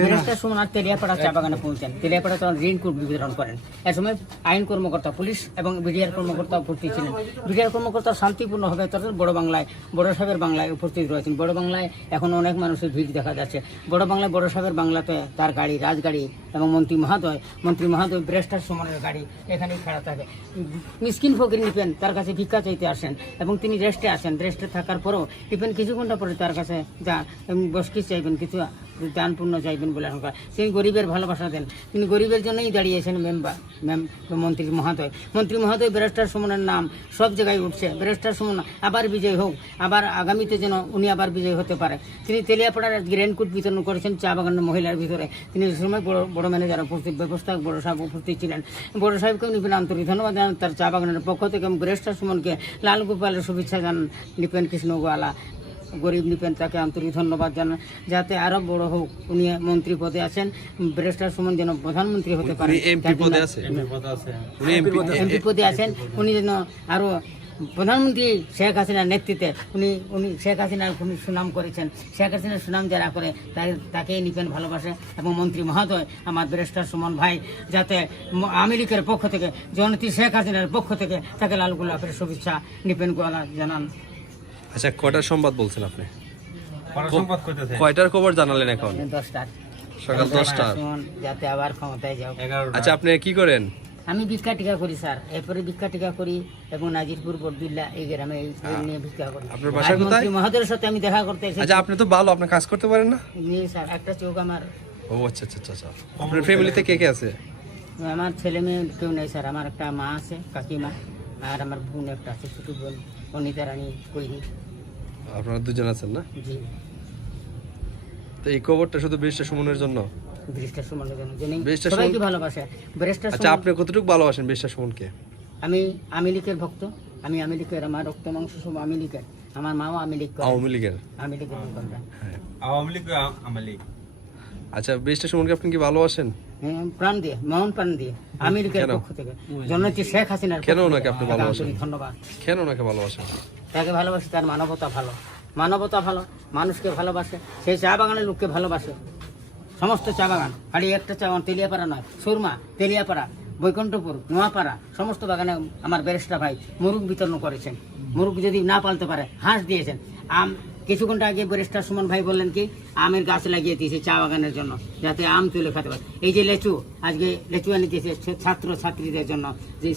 Barrister Suman আর তেলিয়াপাড়া চা বাগানে পৌঁছেন। তেলিয়াপাড়া তখন ঋণকূট বিতরণ করেন। এ সময় আইন কর্মকর্তা, পুলিশ এবং বিডিআর কর্মকর্তা উপস্থিত ছিলেন। বিডিআর কর্মকর্তা শান্তিপূর্ণভাবে তথা বড় বাংলায় বড় সাহেবের বাংলায় উপস্থিত রয়েছেন। বড় বাংলায় এখন অনেক মানুষের ভিড় দেখা যাচ্ছে। বড় বাংলায় বড় সাহেবের বাংলাতে তার গাড়ি, রাজগাড়ি এবং মন্ত্রী মহোদয় ব্যারিস্টার সুমনের গাড়ি এখানেই খাড়া থাকে। মিসকিন ফকির নিপেন তার কাছে ভিক্ষা চাইতে আসেন এবং তিনি রেস্টে আসেন। রেস্টে থাকার পরেও নিপেন কিছু ঘন্টা পরে তার কাছে বসকিস চাইবেন, কিছু দান পুণ্য চাইবেন বলে আশঙ্কা। তিনি গরিবের ভালোবাসা দেন। তিনি গরিবের জন্যই দাঁড়িয়েছেন মন্ত্রী মহোদয় ব্যারিস্টার সুমনের নাম সব জায়গায় উঠছে। ব্যারিস্টার সুমন আবার বিজয় হোক, আবার আগামীতে যেন উনি আবার বিজয় হতে পারে। তিনি তেলিয়াপাড়ার রেনকোট বিতরণ করেছেন চা বাগানের মহিলার ভিতরে। তিনি এই সময় বড় ম্যানেজার উপস্থিত, ব্যবস্থাপক বড় সাহেব উপস্থিত ছিলেন। বড় সাহেবকেও নিপেন আন্তরিক ধন্যবাদ জানান তার চা বাগানের পক্ষ থেকে এবং ব্যারিস্টার সুমনকে লাল গোপালের শুভেচ্ছা জানান নিপেন কৃষ্ণ গোয়ালা। গরিব নিপেন তাকে আন্তরিক ধন্যবাদ জানান, যাতে আরো বড় হোক। উনি মন্ত্রী পদে আছেন, ব্যারিস্টার সুমন যেন প্রধানমন্ত্রী হতে পারে। এমপি পদে আছেন, উনি যেন আরো প্রধানমন্ত্রী শেখ হাসিনার নেতৃত্বে উনি শেখ হাসিনার সুনাম করেছেন। শেখ হাসিনার সুনাম যারা করে তাকে নিপেন ভালোবাসে এবং মন্ত্রী মহোদয় আমার ব্যারিস্টার সুমন ভাই যাতে আওয়ামী লীগের পক্ষ থেকে, জননেত্রী শেখ হাসিনার পক্ষ থেকে তাকে লাল গোলাপের শুভেচ্ছা নিপেন গোয়ালা জানান। আচ্ছা, কয়টার সংবাদ বলছেন আপনি? কয়টার খবর জানালেন এখন? 10টার, সকাল 10টা। যাতে আবার ক্ষমতায় যাও। আচ্ছা, আপনি কি করেন? আমি ভিক্ষা টিকা করি স্যার। এরপরে ভিক্ষা টিকা করি এবং নাজিরপুর বরদুল্লা এই গ্রামে নিয়ে ভিক্ষা করি। আপনার বাসা কোথায়? মন্ত্রী মহোদয়ের সাথে আমি দেখা করতে এসেছি। আচ্ছা, আপনি তো ভালো, আপনি কাজ করতে পারেন না? স্যার একটা চোখ আমার। ও আচ্ছা আচ্ছা আচ্ছা। আপনার ফ্যামিলিতে কে কে আছে? আমার ছেলে মেয়ে কেউ নেই স্যার। আমার একটা মা আছে, কাকিমা, আর আমার বোন একটা আছে, ছোট বোন অনিতা রানী কৈরি। আপনারা দুজন আছেন না? জি। তো এই খবরটা শুধু ব্যারিস্টার সুমনের জন্য? ব্যারিস্টার সুমনের জন্য, যিনি ব্যারিস্টার সবাইকে ভালোবাসে। ব্যারিস্টার আচ্ছা, আপনি কতটুকু ভালোবাসেন ব্যারিস্টার সুমনকে? আমি আওয়ামী লীগের ভক্ত। আমি আওয়ামী লীগের, আমার রক্ত মাংস সব আওয়ামী লীগের। আমার মাও আওয়ামী লীগ করে। আওয়ামী লীগের? আওয়ামী লীগের লোকরা। আওয়ামী লীগ আওয়ামী লীগ। আচ্ছা, ব্যারিস্টার সুমনকে আপনি কি ভালোবাসেন? প্রাণ দিয়ে, মন প্রাণ দিয়ে, আওয়ামী লীগের পক্ষ থেকে, জননেত্রী শেখ হাসিনার কেন ওনাকে আপনি ভালোবাসেন? ধন্যবাদ। কেন ওনাকে ভালোবাসেন? তাকে ভালোবাসে, তার মানবতা ভালো, মানুষকে ভালোবাসে। সেই চা বাগানের লোককে ভালোবাসে। সমস্ত চা বাগান, খালি একটা চা বাগান তেলিয়াপাড়া নয়, সুরমা, তেলিয়াপাড়া, বৈকুণ্ঠপুর, নোয়াপাড়া, সমস্ত বাগানে আমার ব্যারিস্টার ভাই মুরগ বিতরণ করেছেন। মুরগ যদি না পালতে পারে হাঁস দিয়েছেন। কিছু ঘন্টা আগে ব্যারিস্টার সুমন ভাই বললেন কি আমের গাছ লাগিয়ে দিয়েছে চা বাগানের জন্য, যাতে আম তুলে খেতে পারে। এই যে লেচু, আজকে লেচু এনে দিয়েছে ছাত্র ছাত্রীদের জন্য, যে